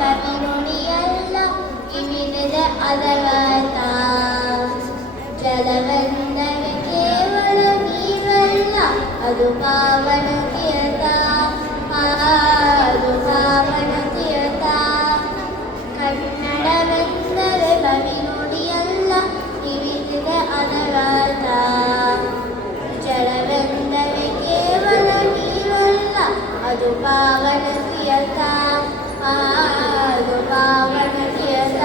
ಬವಿನುಡಿಯಲ್ಲ ವಿವಿಧ ಅದರತ ಜಲವೆಂದರೆ ಕೇವಲ ನೀರಲ್ಲ ಅದು ಪಾವನ ತೀರ್ಥ ಅದು ಪಾವನ ತೀರ್ಥ ಕನ್ನಡವೆಂದರೆ ಬವಿನುಡಿಯಲ್ಲ ವಿವಿಧ ಅದರತ ಜಲವೆಂದರೆ ಕೇವಲ ನೀರಲ್ಲ ಅದು ಪಾವನ ತೀರ್ಥ ಅದು ಪಾವನ ತೀರ್ಥ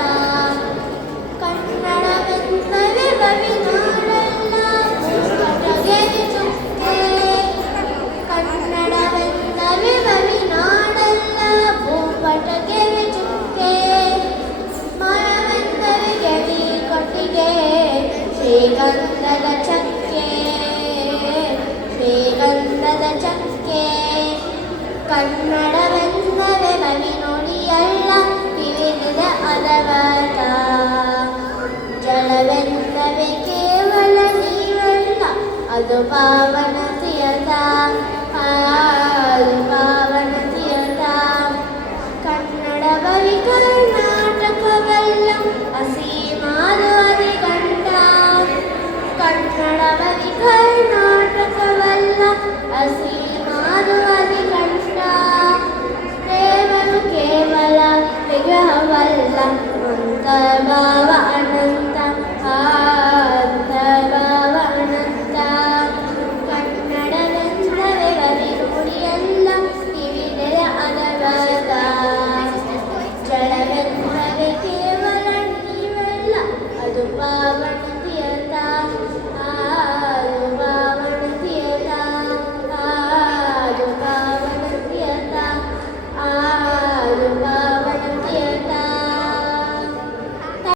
ಕನ್ನಡವೆಂದರೆ ಬವಿನಾಡಲ್ಲ ಭೂಪಟಗೆ ಚುಕ್ಕೆ ಕನ್ನಡವೆಂದರೆ ಬವಿನಾಡಲ್ಲ ಭೂಪಟಗೆ ಚುಕ್ಕೆ ಮರವೆಂದರೆ ಗೆಳಿ ಕೊಟ್ಟಿಗೆ ಶ್ರೀಗಂಧದ ಚಕ್ಕೆ ಶ್ರೀಗಂಧದ ಚಕ್ಕೆ ಕನ್ನಡವೆಂದರೆ ಬವಿನುಡಿಯಲ್ಲ ವಿವಿಧ ಅದರತ ಜಲವೆಂದರೆ ಕೇವಲ ನೀರಲ್ಲ ಅದು ಪಾವನ ತೀರ್ಥ ಅದು ಪಾವನ ತೀರ್ಥ ಕನ್ನಡ ಬರಿ ಕರ್ನಾಟಕವೆಲ್ಲ ಅಸೀಮಾದು ಅಧಿಗಂಟ ಕನ್ನಡ ಬರಿ ಕರ್ನಾಟಕವೆಲ್ಲ ಅಸೀಮಾದು ಅಧಿಗಂಟ ದೇವರು ಕೇವಲ ವಿಗ್ರಹವಲ್ಲ ಮಂತ್ರಬಾ